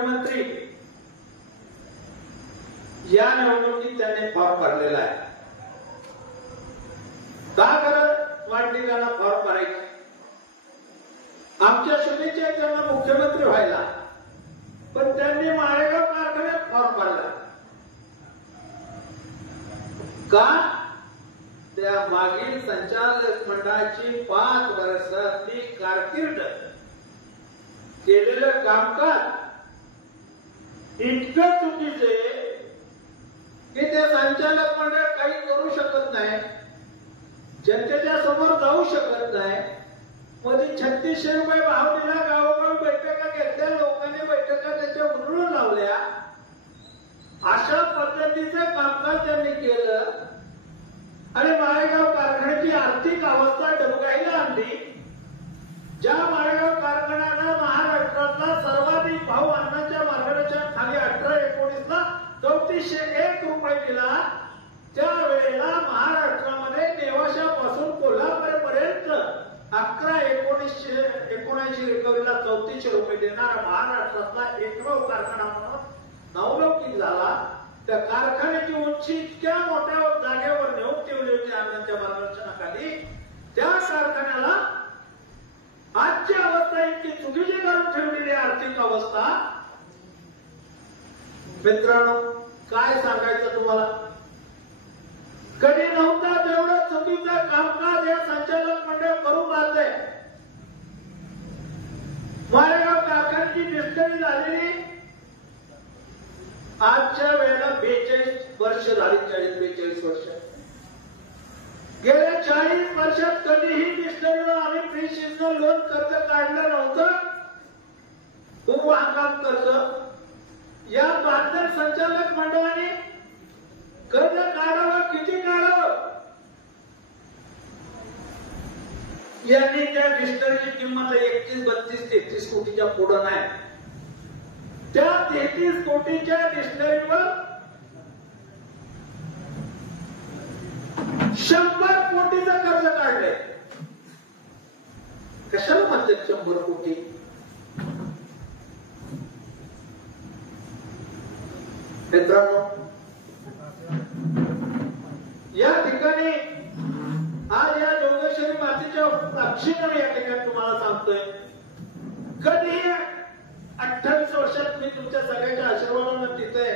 मुख्यमंत्री या निवडणुकीत त्यांनी फॉर्म भरलेला आहे. का खरं वाटणीला फॉर्म भरायचा? आमच्या शुभेच्छा आहेत त्यांना मुख्यमंत्री व्हायला, पण त्यांनी माळेगाव कारखान्यात फॉर्म भरला. का? त्या मागील संचालक मंडळाची 5 वर्षातली कारकीर्द केलेलं कामकाज इतकं चुकीचे की ते संचालक मंडळ काही करू शकत नाही, जनतेच्या समोर जाऊ शकत नाही. मध्ये 3600 रुपये भाव दिला, गावोगाव बैठका घेतल्या, लोकांनी बैठका त्याच्या उधळून लावल्या. अशा पद्धतीचं कामकाज त्यांनी केलं आणि माळेगाव कारखान्याची आर्थिक अवस्था डबघाईला आणली. ज्या माळेगाव कारखान्यानं महाराष्ट्रातला सर्वाधिक भाव अन्नाच्या मार्गाच्या खाली 18-19ला 3401 रुपये दिला, त्यावेळेला महाराष्ट्रामध्ये नेवाशापासून कोल्हापूरपर्यंत 11-19-79 रिकव्हरीला 3400 रुपये देणारा महाराष्ट्रातला एकमेव कारखाना म्हणून नावलौकिक झाला. त्या कारखान्याची उंची इतक्या मोठ्या जागेवर नेऊन ठेवली होती अन्नाच्या मार्गदर्शनाखाली. त्या कारखान्याला आजची अवस्था इतकी चुकीची करून ठेवलेली आर्थिक अवस्था. मित्रांनो, काय सांगायचं तुम्हाला? कधी नव्हता तेवढं चुकीचं कामकाज या संचालक मंडळ करून पाहते. माळेगाव कारखान्याची डिस्करी झालेली आजच्या वेळेला 42 वर्ष झाली. 40-42 वर्ष. गेल्या 40 वर्षात कधीही डिस्करीवर आम्ही प्री सीझनल लोन कर्ज काढलं नव्हतं. खूप हंगाम कर्ज या बांधर संचालक मंडळाने कर्ज काढावं, किती काढावं यांनी त्या डिस्टरीची किंमत 31, 32, 33 कोटीच्या पुढं नाही. त्या 33 कोटीच्या डिस्टरीवर 100 कोटीचं कर्ज काढलंय. कशाला म्हणतात 100 कोटी? मित्रांनो, या ठिकाणी आज या जोगेश्वरी मातेच्या साक्षीने या ठिकाणी तुम्हाला सांगतोय, कधीही 28 वर्षात मी तुमच्या सगळ्यांच्या आशीर्वादानं तिथे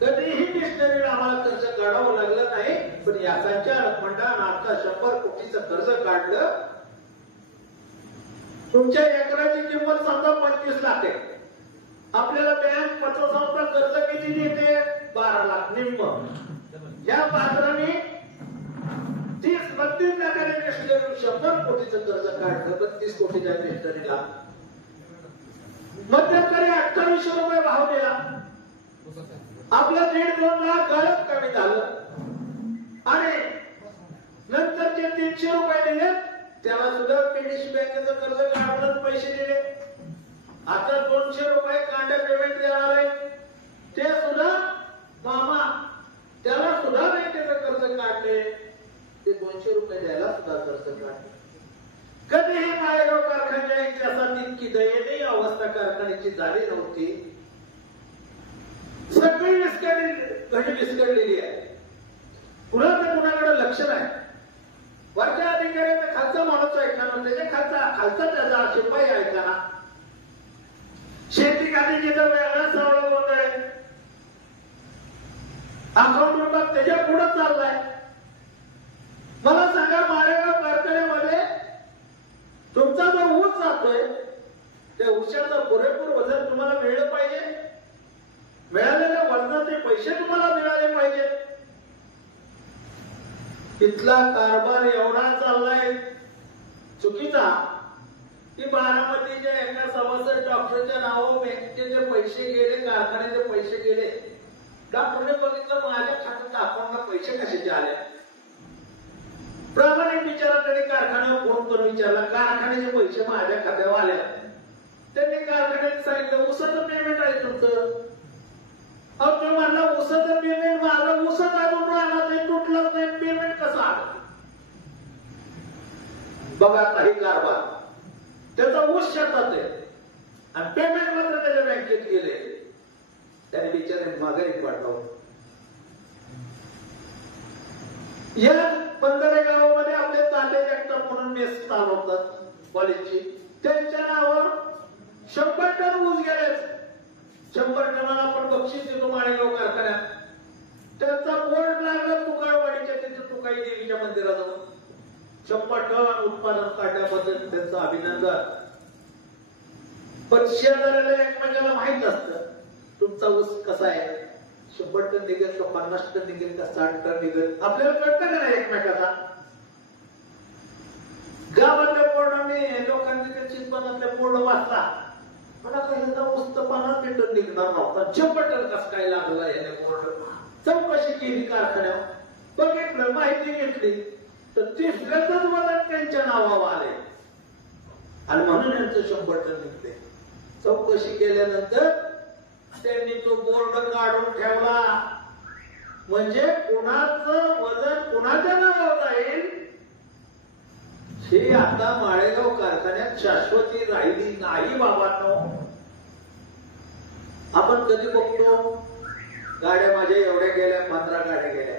कधीही डिस्टरीला आम्हाला कर्ज काढावं लागलं नाही. पण या संचालक मंडळानं आता 100 कोटीचं कर्ज काढलं. तुमच्या एकराची किंमत समजा 25 लाख आहे. आपल्याला बँक पतसंस्था कर्ज किती देते? 12 लाख निम्म. या पात्राने 30-32 लाखाने डिस्टरीवर 100 कोटीचं कर्ज काढलं. 32 कोटीच्या डिस्टरीला मध्यंतरी 2800 रुपये भाव दिला. आपलं 1.5-2 लाख गळत कमी झालं आणि नंतरचे 300 रुपये दिले. त्याला सुद्धा पीडीसी बँकेचं कर्ज काढून पैसे दिले. आता 200 रुपये कांडे पेमेंट देणार आहे, ते सुद्धा मामा त्याला सुद्धा बँकेचं कर्ज काढले. ते 200 रुपये द्यायला सुद्धा कर्ज काढले. कधीही माळेगाव कारखान्याच्या इतिहासात इतकी दयनीय अवस्था कारखान्याची झाली नव्हती. सगळी विस्कळलेली आहे. कुणाचं कुणाकडे लक्ष नाही. वरच्या अधिकाऱ्याचा खालचा माणूस ऐकणार, त्याच्या खालचा त्याचा शिपाई ऐकणार. शेती खात्याची तर वेगळा सवळ गोंधळ आहे. अकाउंट विभाग त्याच्या पुढे चाललाय. मला सांगा, माळेगाव कारखान्यामध्ये तुमचा जो ऊस जातोय त्या ऊसाचं पुरेपूर वजन तुम्हाला मिळलं पाहिजे. मिळालेल्या वजनाचे पैसे तुम्हाला मिळाले पाहिजेत. इथला कारभार एवढा चाललाय चुकीचा की बारामतीच्या एका सभासद डॉक्टरच्या नावावर बँकेचे पैसे गेले, कारखान्याचे पैसे गेले. डॉक्टरने बघितलं माझ्या खात्यात अकाउंटला पैसे कशाचे आले. प्रामाणिक विचारा त्यांनी कारखान्यावर फोन करून विचारला, कारखान्याचे पैसे माझ्या खात्यावर आले. त्यांनी कारखान्याने सांगितलं ऊसाचं पेमेंट आहे तुमचं. अहो तो म्हणला ऊसाचं पेमेंट माझा ऊसाच अजून राहणार नाही, तुटलंच नाही, पेमेंट कसं आलं? बघा काही कारभार. त्याचा ऊस शेतात आहे आणि पेमेंट मात्र त्याच्या बँकेत गेले, त्याने बिचारे माघारी पाठवलं. या 15 गावामध्ये आपले तांबे जगताप म्हणून मेस चालवतात कॉलेजची, त्यांच्या नावावर 100 टन ऊस गेले. 100 टनाला आपण बक्षीस देतो माळेगाव कारखान्यात. त्यांचा बोर्ड लागला तुकाळवाडीच्या तिथे तुकाई देवीच्या मंदिराजवळ. 100 टन उत्पादन काढण्याबद्दल त्यांचं अभिनंदन. पण शेजाऱ्याला एकमेकाला माहित असतं तुमचा ऊस कसा आहे, 100 टन निघेल का 50 टन निघेल का 60 टन निघेल, आपल्याला कळतं का नाही एकमेकाचा. गावातल्या बोर्डाने लोकांनी त्या चिंतनातल्या बोर्ड वाचला, पण आता ह्याचा ऊस तर 50 टन निघणार नव्हता, 100 टन कसं काय लागला याने बोर्ड. चौकशी केली कारखान्यावर, बघितलं, माहिती घेतली, तर तिसऱ्याच वजन त्यांच्या नावावर आले आणि म्हणून यांचं 100 टन निघते. चौकशी केल्यानंतर त्यांनी तो बोर्ड काढून ठेवला, म्हणजे कुणाचं वजन कुणाच्या नावावर जाईल हे आता माळेगाव कारखान्यात शाश्वती राहिली नाही बाबांनो. आपण कधी बघतो गाड्या माझ्या एवढ्या गेल्या, 15 गाड्या गेल्या,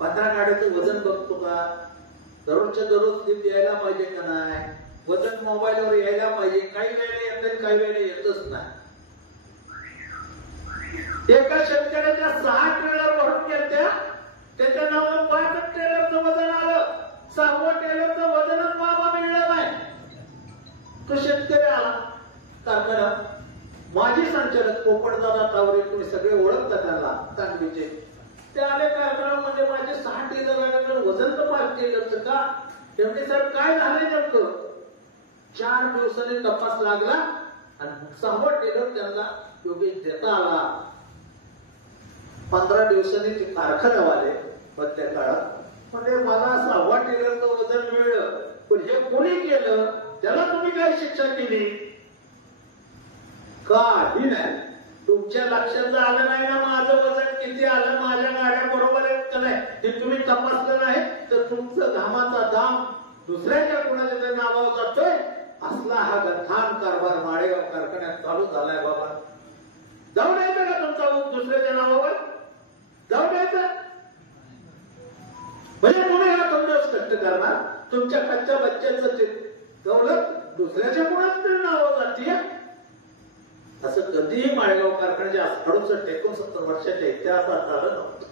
15 गाड्याचं वजन बघतो का? दररोजच्या दररोज स्लिप यायला पाहिजे का नाही, वजन मोबाईलवर यायला पाहिजे. काही वेळेला येतं, काही वेळेला येतच नाही. एका शेतकऱ्याच्या 6 ट्रेलर भरून गेल्या, त्याच्या नावावर 5 ट्रेलरचं वजन आलं, 6वं ट्रेलरचं वजनच मामा मिळलं नाही. तो शेतकरी आला कारखान्यात. माजी संचालक पोपटदादा तावरे, तुम्ही सगळे ओळखता त्यांना, सांगलीचे, ते आले कारखान्यामध्ये. माझे 6 ट्रेलर वजन तर 5 ट्रेलरचं का? तेवढे साहेब काय झाले नेमकं? 4 दिवसांनी तपास लागला आणि 6वं ट्रेलर त्यांना योग्य देता आला. 15 दिवसांनी ते कारखान्यावाले मधल्या काळात म्हणजे मला 6वा ट्रेलरचं वजन मिळलं, पण हे कोणी केलं, त्याला तुम्ही काय शिक्षा केली? काही नाही. तुमच्या लक्षात आलं नाही ना माझं वजन किती आलं, माझ्या गाड्या बरोबर आहेत का नाही हे तुम्ही तपासलं नाही, तर तुमचं घामाचा दाम दुसऱ्याच्या कुणाच्या तरी नावावर जातोय. असला हा गंधान कारभार माळेगाव कारखान्यात चालू झालाय बाबा. जाऊ द्यायचं का तुमचा ऊस दुसऱ्याच्या नावावर? जाऊ द्यायचं म्हणजे तुम्ही हा 2 दिवस कष्ट करणार, तुमच्या कच्च्या बच्च्याचं ते दौलत दुसऱ्याच्या कुणाच नावावर जाते. असं कधीही माळेगाव कारखान्याच्या 68 वर्षाच्या इतिहासात झालं नव्हतं.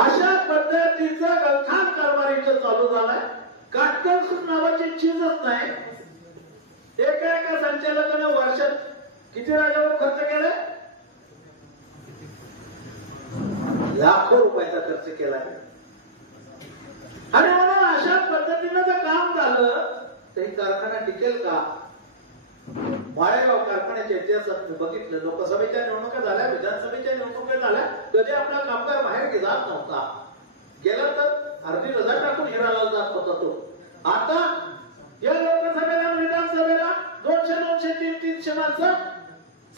अशा पद्धतीचा गंधान कारभार इथं चालू झालाय. काटकर नावाची चीजच नाही. एका संचालकानं वर्षात किती राजावर खर्च केलाय? लाखो रुपयाचा खर्च केला. आणि म्हणून अशा पद्धतीनं जर काम झालं तर ही कारखाना टिकेल का? माळेगाव कारखान्याच्या इतिहासात बघितलं, लोकसभेच्या निवडणुका झाल्या, विधानसभेच्या निवडणुका झाल्या, कधी आपला कामगार बाहेर जात नव्हता. गेला तर अर्धी रजा टाकून हिराला जात होता तो. आता या लोकसभेला विधानसभेला 200, 300 माणसं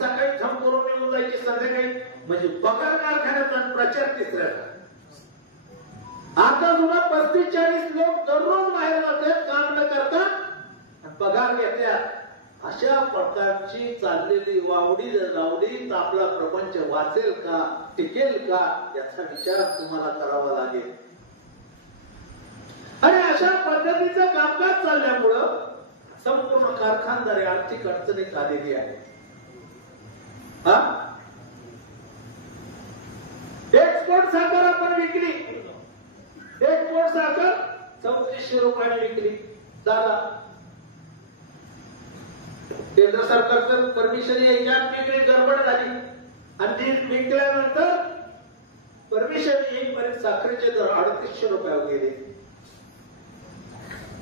सकाळी थंब करून निघून जायची, संध्याकाळी म्हणजे पगार कारखान्याचा प्रचार तिसऱ्याचा. आता सुद्धा 35-40 लोक दररोज बाहेर जातात, काम न करता पगार घेतात. अशा प्रकारची चाललेली वावडी लावडीत आपला प्रपंच वाचेल का, टिकेल का, याचा विचार तुम्हाला करावा लागेल. आणि अशा पद्धतीचं कामकाज चालल्यामुळं संपूर्ण कारखानदारी आर्थिक अडचणीत आलेली आहे. एक्सपोर्ट साखर आपण विकली, एक्सपोर्ट साखर 3400 रुपयाने विकली. दादा केंद्र सरकारचं परमिशन यायच्यात वेगळी गडबड झाली आणि ती विकल्यानंतर परमिशन येईपर्यंत साखरेचे दर 3800 रुपयावर गेले.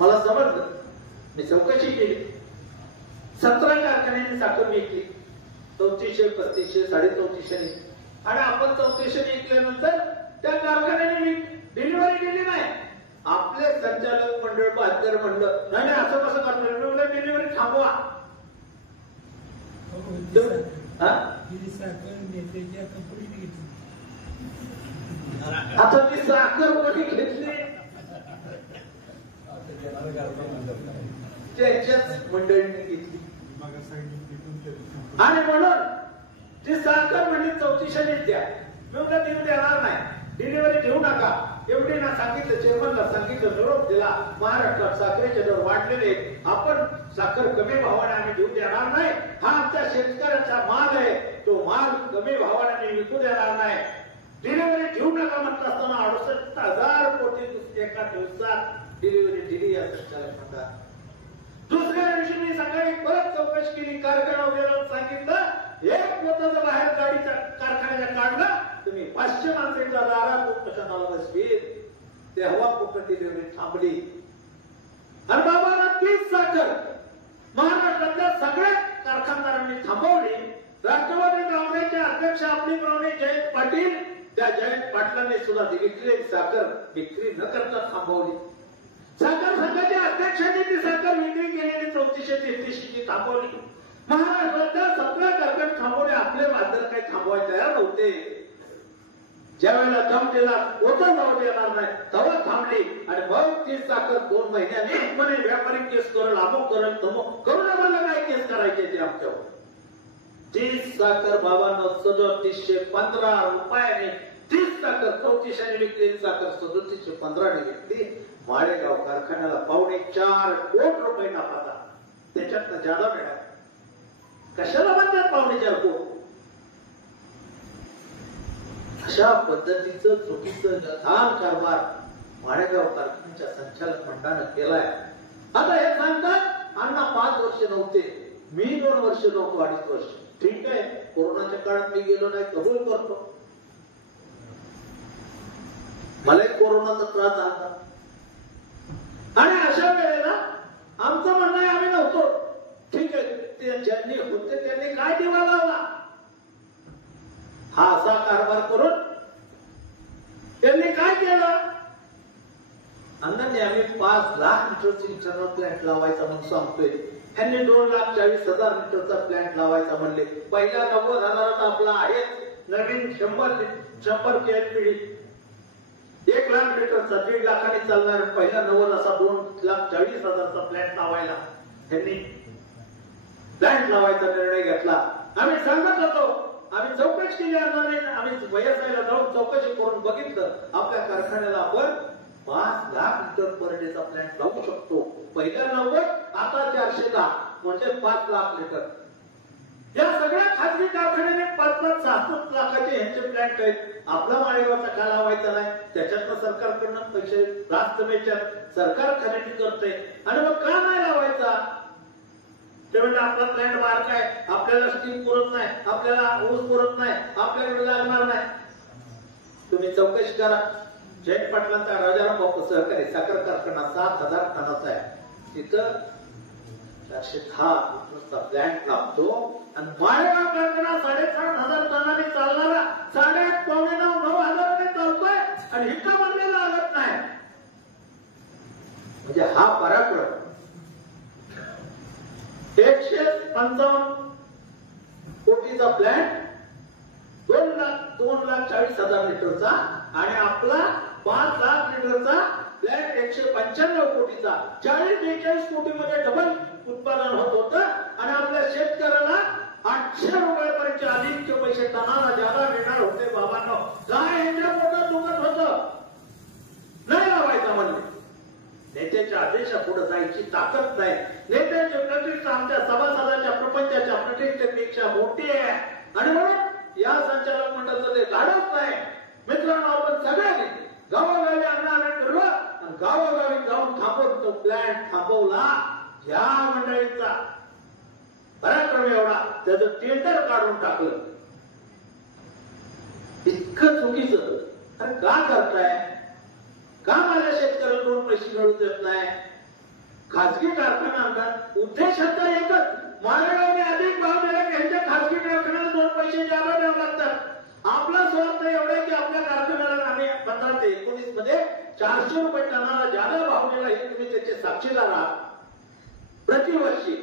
मला समजलं, मी चौकशी केली. 17 कारखान्यांनी साखर विकली 3400, 3500, 3450. आणि आपण 3400 विकल्यानंतर त्या कारखान्याने डिलिव्हरी दिली नाही. आपले संचालक मंडळ बहादर म्हणलं नाही असं कसं करणार, डिलिव्हरी थांबवा. आता ती साखर कोणी घेतली, त्यांच्याच मंडळींनी घेतली. आणि म्हणून ती साखर म्हणजे 3400 द्या, मी उद्या देऊ देणार नाही, डिलिव्हरी घेऊ नका एवढी ना सांगितलं. चेअरमनला सांगितलं, निरोप दिला. महाराष्ट्रात साखरेचे दर वाढलेले, आपण साखर कमी भावाने आम्ही देऊ देणार नाही. हा आमच्या शेतकऱ्याचा माल आहे, तो माल कमी भावाने आम्ही विकू देणार नाही. डिलिव्हरी घेऊ नका म्हटलं असताना 68,000 कोटी एका दिवसात डिलिव्हरी दिली या संचालक मंडळात. दुसऱ्या दिवशी मी सकाळी परत चौकशी केली, कारखाना सांगितलं एक पोताचं बाहेर गाडीच्या कारखान्याच्या काढलं, तुम्ही 500 माणसांच्या दारात उपोषणाला बसतील. तेव्हा कुठं डिलिव्हरी थांबली. आणि बाबांना तीच साखर महाराष्ट्रातल्या सगळ्या कारखानदारांनी थांबवली. राष्ट्रवादी काँग्रेसचे अध्यक्ष आपली प्रमाणे जयंत पाटील, त्या जयंत पाटलांनी सुद्धा विक्री साखर विक्री न करता थांबवली. साखर संघाच्या अध्यक्षांनी ती साखर विक्री केलेली 3433 थांबवली. महाराष्ट्रातल्या 17 कारखाने थांबवले. आपले बांधर काही थांबवायला तयार नव्हते. ज्यावेळेला दम दिला होता जाऊ देणार नाही तेव्हा थांबली. आणि मग ती साखर 2 महिन्यांनी म्हणे व्यापारी केस करल, अमुक करल, तमुक करून आम्हाला काय केस करायचे ते आमच्यावर. तीच साखर बाबांना 3715 रुपयाने तीच साखर 3400 विकलेली साखर 3715 विकली. माळेगाव कारखान्याला 4.25 कोटी रुपये नफा झाला. त्याच्यात ज्यादा मिळाला. कशाला म्हणतात 4.25 कोटी? अशा पद्धतीचं चुकीचं घाण कारभार माळेगाव कारखान्याच्या संचालक मंडळानं केलाय. आता हे सांगतात अण्णा 5 वर्ष नव्हते, मी 2 वर्ष नव्हतो, 2.5 वर्ष. ठीक आहे, कोरोनाच्या काळात मी गेलो नाही, कबूल करतो. मला कोरोनाचा त्रास झाला. आणि अशा वेळेला आमचं म्हणणं आहे आम्ही नव्हतो. ठीक आहे, ते ज्यांनी होते त्यांनी काय दिवा लावला? हा असा कारभार करून त्यांनी काय केलं? अण्णांनी आम्ही 5 लाख लिटरची इंटरनल प्लांट लावायचा म्हणून सांगतोय. त्यांनी 2,40,000 लिटरचा प्लांट लावायचा म्हणले. पहिल्या 90,000 आपला आहे, नवीन 100 केएलपीडी 1 लाख लिटरचा 1.5 लाखांनी चालणार. पहिला 90 असा 2,40,000चा प्लांट लावायला त्यांनी प्लांट लावायचा निर्णय घेतला. आम्ही सांगत होतो, आम्ही चौकशी केली. आम्ही वयसायला जाऊन चौकशी करून बघितलं, आपल्या कारखान्याला आपण 5 लाख लिटर पर डेचा प्लांट लावू शकतो. पहिल्या 90, आता 410 म्हणजे 5 लाख लिटर. या सगळ्या खाजगी कारखान्याने 5-6 लाखाचे ह्यांचे प्लांट आहेत. आपला माळेगावचा का लावायचा नाही? त्याच्यातनं सरकारकडनं पैसे रास्त मिळतात, सरकार खरेदी करते. आणि मग का नाही लावायचा? ते म्हणजे आपला प्लांट बारका आहे, आपल्याला स्टील पुरत नाही, आपल्याला ऊस पुरत नाही, आपल्याकडे लागणार नाही. तुम्ही चौकशी करा. जयंत पाटलांचा राजाराम बापू सहकारी साखर कारखाना 7,000 टनाचा आहे. तिथं 410 लिटरचा प्लांट लागतो. आणि माळेगाव कारखाना 7,500 टनाने चालणारा 8,900 चालतोय आणि हिता म्हणले लागत नाही. म्हणजे हा पराक्रम 155 कोटीचा प्लांट 2,40,000 लिटरचा आणि आपला 5 लाख लिटरचा प्लांट 195 कोटीचा 40-42 कोटीमध्ये डबल उत्पादन होत होतं. आणि आपल्या शेतकऱ्याला 800 रुपयापर्यंत अधिकचे पैसे टनाला ज्यादा मिळणार होते. बाबांनो, काय यांच्या पोटात दुखत होतं? नाही लावायचा म्हणले. नेत्याच्या आदेशापुढे जायची ताकद नाही. नेत्याची प्रतिष्ठा आमच्या सभासदाच्या प्रपंचाच्या प्रतिष्ठेपेक्षा मोठी आहे. आणि म्हणून या संचालक मंडळाचं ते धाडस नाही. मित्रांनो, आपण सगळ्यांनी गावोगावी आणणार ठरवलं आणि गावोगावी जाऊन थांबवून तो प्लॅन थांबवला. या मंडळीचा पराक्रम एवढा, त्याचं टेंडर काढून टाकलं. इतकं चुकीचं अरे का करताय? का माझ्या शेतकऱ्याला 2 पैसे मिळू देत नाही? खाजगी कारखाना आणतात, उद्देश आता एकच, माळेगावने अधिक भाव दिला की ह्यांच्या खाजगी कारखान्याला 2 पैसे ज्यादा द्यावे लागतात. आपला स्वार्थ एवढा की आपल्या कारखान्याला आम्ही 15 ते 19 मध्ये 400 रुपये टनाला ज्यादा भाव दिला. हे तुम्ही त्याचे साक्षीदार आहात. प्रतिवर्षी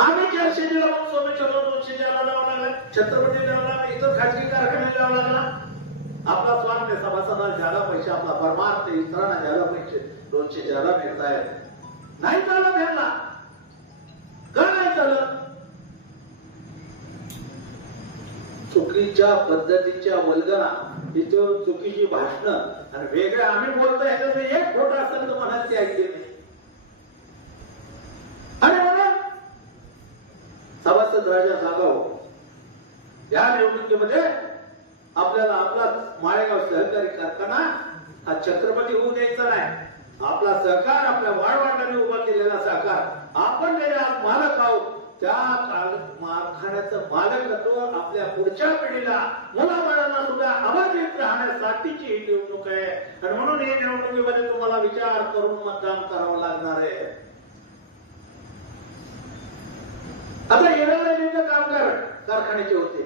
आम्ही 400 दिला, मग सोमेश्वरला 200 द्यायला जावं लागला, छत्रपती द्यावं लागला, इतर खाजगी कारखान्याला द्यावं लागला. आपला स्वार्थ सभासदाला ज्यादा पैसे, आपला परमार्थ इतरांना ज्यादा पैसे 200 ज्यादा मिळत आहेत. नाही चालत ह्याला. का नाही चालत? चुकीच्या पद्धतीच्या वल्गना, तिथून चुकीची भाषणं आणि वेगळ्या आम्ही बोलतो याच्यात एक खोटं असेल तर म्हणाल ते ऐकले नाही. आणि म्हणून सभासद राजा सांगावं, या निवडणुकीमध्ये आपल्याला आपला माळेगाव सहकारी कारखाना हा छत्रपती होऊ द्यायचा नाही. आपला सहकार, आपल्या वाडवडिलांनी उभा केलेला सहकार, आपण ज्या मालक आहोत त्या कारखान्याचं मालकत्व आपल्या पुढच्या पिढीला, मुलाबाळांना सुद्धा अबाधित राहण्यासाठीची ही निवडणूक आहे. आणि म्हणून ही निवडणुकीमध्ये तुम्हाला विचार करून मतदान करावं लागणार आहे. आता येणाऱ्या कामगार कारखान्याचे होते,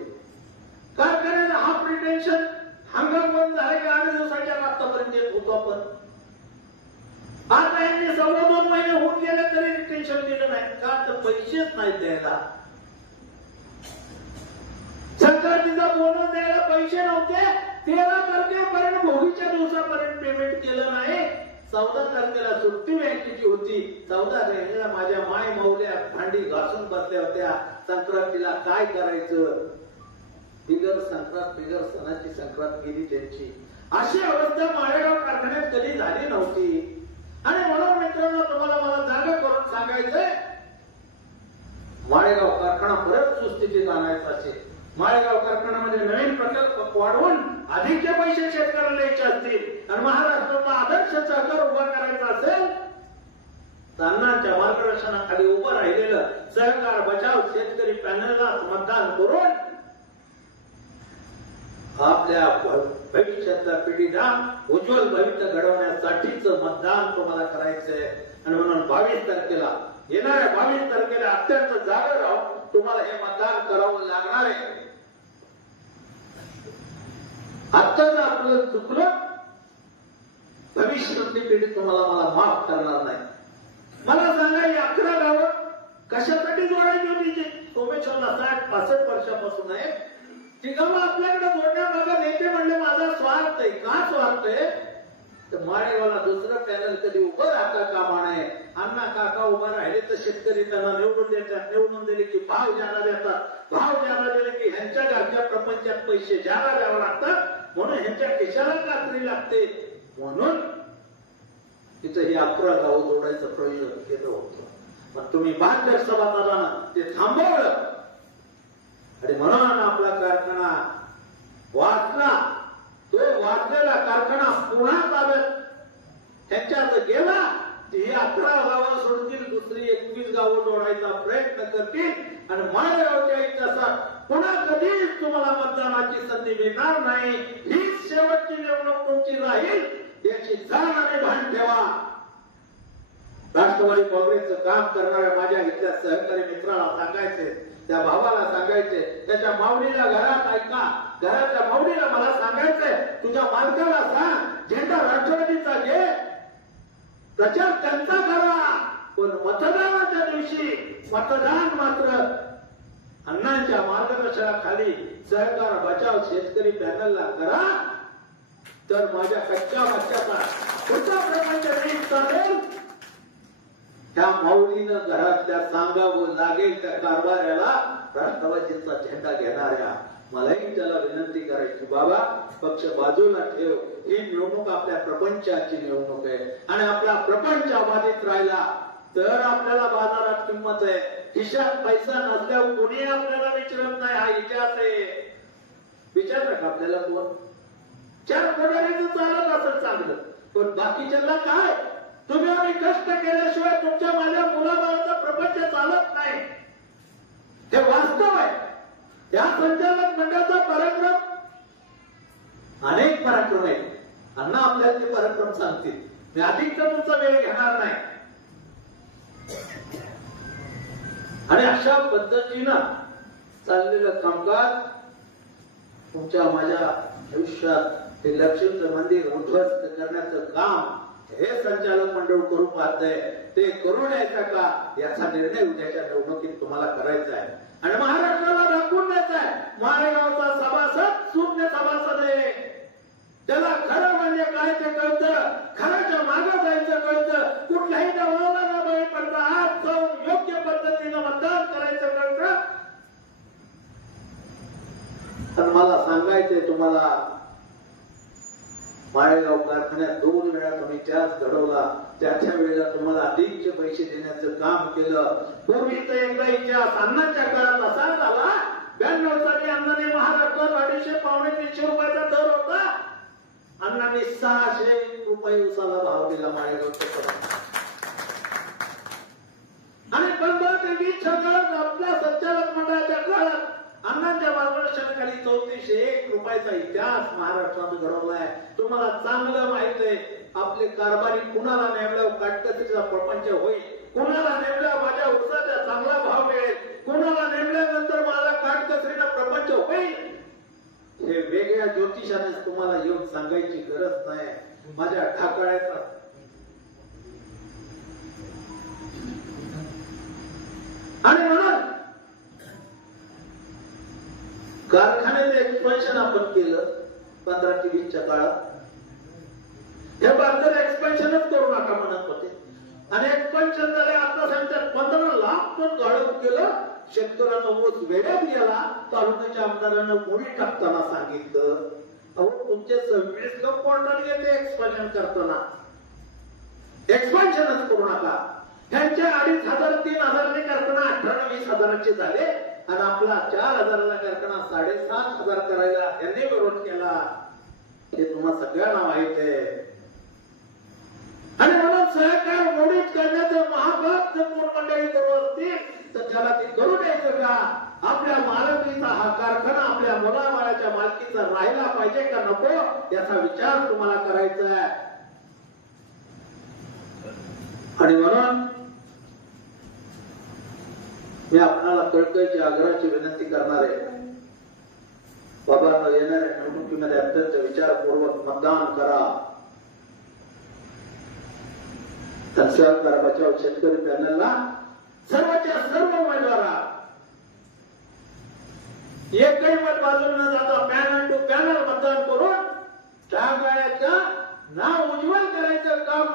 कारखान्याने हाफ रिटेन्शन हंगाम बंद झाले की 8 दिवसाच्या आतापर्यंत येत होतो आपण. आता यांनी 2.25 महिने होऊन गेले तरी रिटेन्शन दिलं नाही. का तर पैसेच नाही द्यायला. संक्रांतीचा बोनस द्यायला पैसे नव्हते. 13 तारखेपर्यंत भोगीच्या दिवसापर्यंत पेमेंट केलं नाही. 14 तारखेला सुट्टी बँकेची होती. 14 तारखेला माझ्या माय माऊल्या भांडी घासून बसल्या होत्या. संक्रांतीला काय करायचं, बिगर संक्रांत, बिगर सणाची संक्रांत गेली त्यांची. अशी अवस्था माळेगाव कारखान्यात कधी झाली नव्हती. आणि म्हणून मित्रांनो, तुम्हाला मला जागा करून सांगायचंय, माळेगाव कारखाना परत सुस्थितीत आणायचा असेल, माळेगाव कारखान्यामध्ये नवीन प्रकल्प वाढवून अधिकचे पैसे शेतकऱ्याला द्यायचे असतील आणि महाराष्ट्राला आदर्श सहकार उभा करायचा असेल, अण्णांच्या मार्गदर्शनाखाली उभं राहिलेलं सहकार बचाव शेतकरी पॅनलला मतदान करून आपल्या भविष्यातल्या पिढीला उज्ज्वल भविष्य घडवण्यासाठीच मतदान तुम्हाला करायचंय. आणि म्हणून 22 तारखेला, येणाऱ्या 22 तारखेला अत्यंत जागर राहून तुम्हाला हे मतदान करावं लागणार आहे. आत्ताच आपलं चुकलं, भविष्यातली पिढी तुम्हाला मला माफ करणार नाही. मला सांगा, ही 11 गावं कशासाठी जोडायची होती? जी सोमेश्वरला 60-65 वर्षापासून आहे, ती गावं आपल्याकडे जोडण्यामागे नेते म्हणले माझा स्वार्थ आहे. का स्वार्थ आहे? तर माळेगावला दुसरं पॅनल कधी उभं राहता कामा नये. अण्णा काका उभा राहिले तर शेतकरी त्यांना निवडून देतात. निवडून दिले की भाव ज्याला देतात. भाव ज्याला दिले की ह्यांच्या घरच्या प्रपंचात पैसे ज्याला द्यावं लागतात. म्हणून ह्यांच्या खिशाला कात्री लागते. म्हणून तिथं ही 11 गावं जोडायचं प्रयोजन केलं होतं. पण तुम्ही 72 सभासदांना ते थांबवलं आणि म्हणून आपला कारखाना वाचला. तो वाचलेला कारखाना पुन्हा ताब्यात त्यांच्यात गेला. ही 11 गावं सोडतील, दुसरी 21 गावं जोडायचा प्रयत्न करतील आणि माळेगावच्या इतिहासात पुन्हा कधीच तुम्हाला मतदानाची संधी मिळणार नाही. हीच शेवटची निवडणूक तुमची राहील याची जाण आणि भान ठेवा. राष्ट्रवादी काँग्रेसचं काम करणाऱ्या माझ्या इथल्या सहकारी मित्राला सांगायचे, त्या भावाला सांगायचे, त्याच्या माऊलीला घरात ऐका, घराच्या माऊलीला मला सांगायचंय, तुझ्या मालकाला सांग झेंडा राष्ट्रवादीचा घे, प्रचार त्यांचा करा, पण मतदानाच्या दिवशी मतदान मात्र अण्णांच्या मार्गदर्शनाखाली सहकार बचाव शेतकरी पॅनलला करा. तर माझ्या कच्च्या मच्छाचा पुढचा प्रपंच नीट चालेल. त्या माऊलीनं घरातल्या सांगावं लागेल त्या कारभाऱ्याला राष्ट्रवादीचा झेंडा घेणाऱ्या मलाही त्याला विनंती करायची, बाबा पक्ष बाजूला ठेव. ही निवडणूक आपल्या प्रपंचाची निवडणूक आहे आणि आपला प्रपंच बाधित राहिला तर आपल्याला बाजारात किंमत आहे. खिशात पैसा नसल्यावर कोणी आपल्याला विचारत नाही. हा इतिहास आहे. विचारलं का आपल्याला कोण? 4 कोणाचं चालत असं चांगलं, पण बाकीच्याला काय? तुम्ही आम्ही कष्ट केल्याशिवाय तुमच्या माझ्या मुलाबाळाचा प्रपंच चालत नाही. हे वास्तव आहे. या संचालक मंडळाचा पराक्रम, अनेक पराक्रम आहेत. अण्णा आपल्याला ते पराक्रम सांगतील. मी अधिकचा तुमचा वेळ घेणार नाही. आणि अशा पद्धतीनं चाललेलं कामकाज तुमच्या माझ्या आयुष्यात हे लक्ष्मीचं मंदिर उद्ध्वस्त करण्याचं काम हे संचालक मंडळ करू पाहतंय. ते करू द्यायचा का याचा निर्णय उद्याच्या निवडणुकीत तुम्हाला करायचा आहे आणि महाराष्ट्राला दाखवून द्यायचा आहे. माळेगावचा सभासद शून्य सभासद आहे. त्याला खरं म्हणजे काय ते कळतं, खराच्या मागे जायचं कळतं, कुठल्याही दबावाला न बळी पडता आज जाऊन योग्य पद्धतीनं मतदान करायचं कळतं. पण मला सांगायचंय तुम्हाला, माळेगाव कारखान्यात 2 वेळा तुम्ही त्याच घडवला, त्या वेळेला तुम्हाला अधिकचे पैसे देण्याचं काम केलं. पूर्वी तर एकदा इतिहास अन्नाच्या काळात असा झाला, 92 साली अन्नाने महाराष्ट्रात 250 पावणे 300 रुपयाचा दर होता. अन्नाने 600 रुपये उसाला भाव दिला माळेगावच्या. आणि 15 ते 20 काळात आपल्या संचालक मंडळाच्या काळात अण्णांच्या मार्गदर्शनाखाली 3401 रुपयाचा इतिहास महाराष्ट्रात घडवलाय. तुम्हाला चांगलं माहित आहे, आपले कारभारी कुणाला नेमल्यावर काटकसरीचा प्रपंच होईल, कुणाला नेमल्यावर माझ्या उसाचा चांगला भाव मिळेल, कुणाला नेमल्यानंतर मला काटकसरीचा प्रपंच होईल, हे वेगळ्या ज्योतिषाने तुम्हाला येऊन सांगायची गरज नाही. माझ्या ढाकळ्याचा आणि म्हणून कारखान्याचं एक्सपेन्शन आपण केलं 15 ते 20च्या काळात. हे बांधर एक्सपेन्शनच करू नका म्हणत होते, आणि एक्सपेन्शन झाले. आता सांगतात 15 लाख टन गाळप केलं. शेतकऱ्यांना ऊस वेड्यात गेला. तालुक्याच्या आमदारांना मुळी टाकताना सांगितलं, अहो तुमचे 26 लोक कोर्टात गेले एक्सपेन्शन करताना, एक्सपेन्शनच करू नका. त्यांचे 2,500 3,000 करताना 18-20 हजाराचे झाले, आणि आपला 4,000 करताना 7,500 करायला त्यांनी विरोध केला. हे तुम्हाला सगळ्यांना माहित आहे. आणि म्हणून सहकार मोडीत करण्याचं महाभारत कोण मंडळी करू असतील तर त्याला ते करू द्यायचं का? आपल्या मालकीचा हा कारखाना आपल्या मुलाबाळाच्या मालकीचा राहिला पाहिजे का नको, याचा विचार तुम्हाला करायचा आहे. आणि म्हणून मी आपल्याला कळकळीची आग्रहाची विनंती करणार आहे, बाबांना येणाऱ्या निवडणुकीमध्ये अत्यंत विचारपूर्वक मतदान करा. सहकार बचाव शेतकरी पॅनलला सर्वच्या सर्व उमेदवार एकही मत बाजूला न जाता पॅनल टू पॅनल मतदान करून त्या गाड्याचं नाव उज्ज्वल करायचं काम